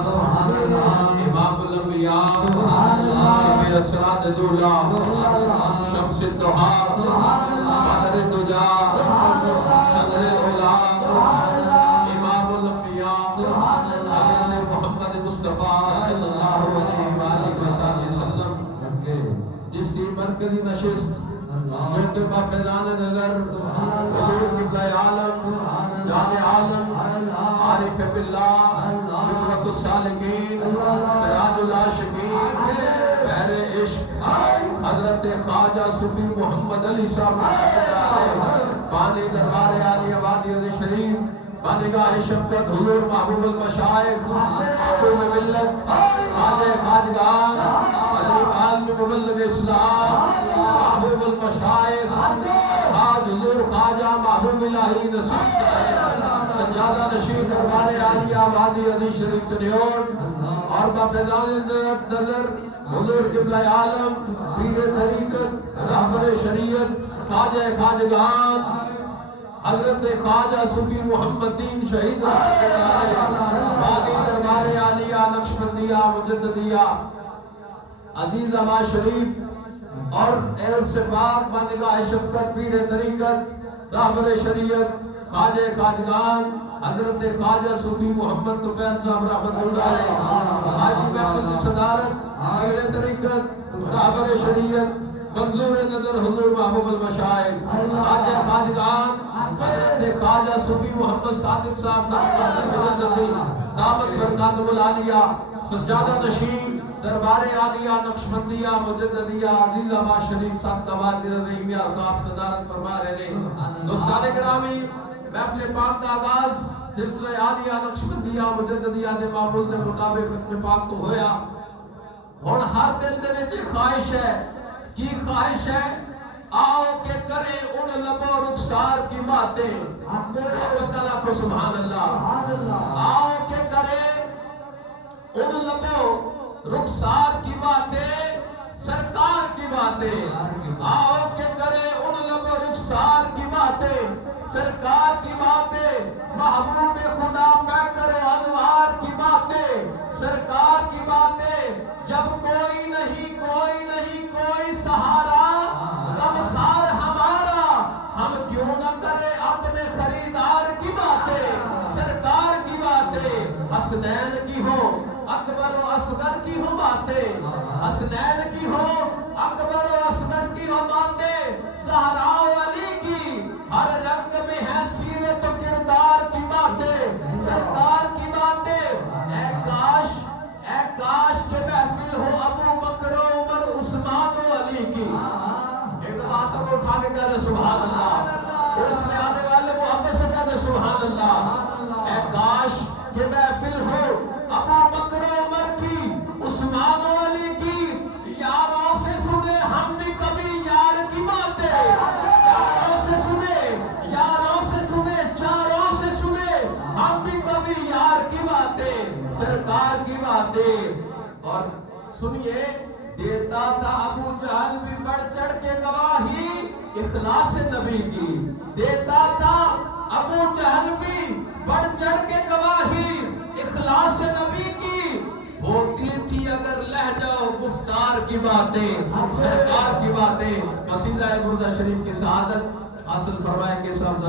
امام الانبیاء امام اسرار دولا شمس الدہار بدر الدجا صدر العلا امام الانبیاء حضرت محمد مصطفیٰ صلی اللہ علیہ وآلہ وسلم جس کی مرکزی نشست جوتبہ فیضان نظر حضور قبلہ عالم جان عالم عارف باللہ قدوۃ السالکین سراج العاشقین بحر عشق حضرت خواجہ صوفی محمد علی صاحب بانی دربار عالی آبادی علی شریف بانگاہ شفقت حضور محبوب المشائخ محبوب ملت خواجہ خواجگان عظیم عالم مبلغ اسلام محبوب المشائخ خواج حضور خواجہ محبوب الہی نصیب سجادہ نشین دربار عالی آبادی علی شریف چنیوٹ اور بفیضان نظر حضور قبلہ عالم پیر طریقت رہبر شریعت خواجہ خواجگان حضرت خواجہ صوفی محمد دین شہید بادی دربار عالیہ نقشبندیہ مجددیہ عزیز آباد شریف اور ایر سے پاک بانگاہ شفقت پیر طریقت رہبر شریعت خواجہ خواجگان حضرت خواجہ صوفی محمد طفیل صاحب رحمت اللہ علیہ حاجی محفل کی صدارت پیر طریقت رہبر شریعت منظور نظر حضور محبوب المشائخ خواجہ خواجگان حضرت خواجہ صوفی محمد صادق صاحب نقشبندی دامت برکاتہ العالیہ سجادہ نشین دربار عالیہ نقشبندیہ مجددیہ عزیز آباد شریف سابق آباد رحیمیہ القاب صدارت فرما رہے ہیں دوستان گرامی محفل پاک کا آغاز سلسلہ عالیہ نقشبندیہ مجددیہ دے معمول دے مطابق ختم پاک تو ہویا اور ہر دل دے وچ خواہش ہے کی خواہش ہے آؤ کہ کریں ان لب و رخسار کی باتیں رب تعالیٰ کو سبحان اللہ آؤ کہ کریں ان لب و رخسار کی باتیں سرکار کی باتیں آؤ کہ کریں ان لب و رخسار کی باتیں سرکار کی باتیں محبوب خدا میں کرو انوار کی باتیں سرکار کی باتیں جب کوئی نہیں کوئی سہارا غمخوار ہمارا ہم کیوں نہ کرے اپنے خریدار کی باتیں سرکار کی باتیں حسنین کی ہو اکبر و اصغر کی ہو باتیں حسنین کی ہو اکبر و اصغر کی ہو باتیں زہرا و علی کی ہر رنگ میں ہے سیرت و کردار کی باتیں سرکار کی باتیں اے کاش کے محفل ہو ابو بکر و عمر عثمان و علی کی ایک باتوں کو اٹھا کے کہہ دے سبحان اللہ اس میں آنے والے محبت سے کہہ دے سبحان اللہ اے کاش کے محفل ہو ابو بکر و عمر کی عثمان و علی کی یاروں سے سنے ہم بھی کبھی یار کی باتیں یاروں سے سنے چاروں سے سنے ہم بھی کبھی یار کی باتیں سرکار کی باتیں اور سنیے دیتا تھا ابو جہل بھی بڑھ چڑھ کے گواہی اخلاص نبی کی دیتا تھا ابو جہل بھی بڑھ چڑھ کے گواہی اخلاص نبی کی ہوتی تھی اگر لہجہ و گفتار کی باتیں سرکار کی باتیں قصیدہ بردہ شریف کی سعادت حاصل فرمائیں گے صاحب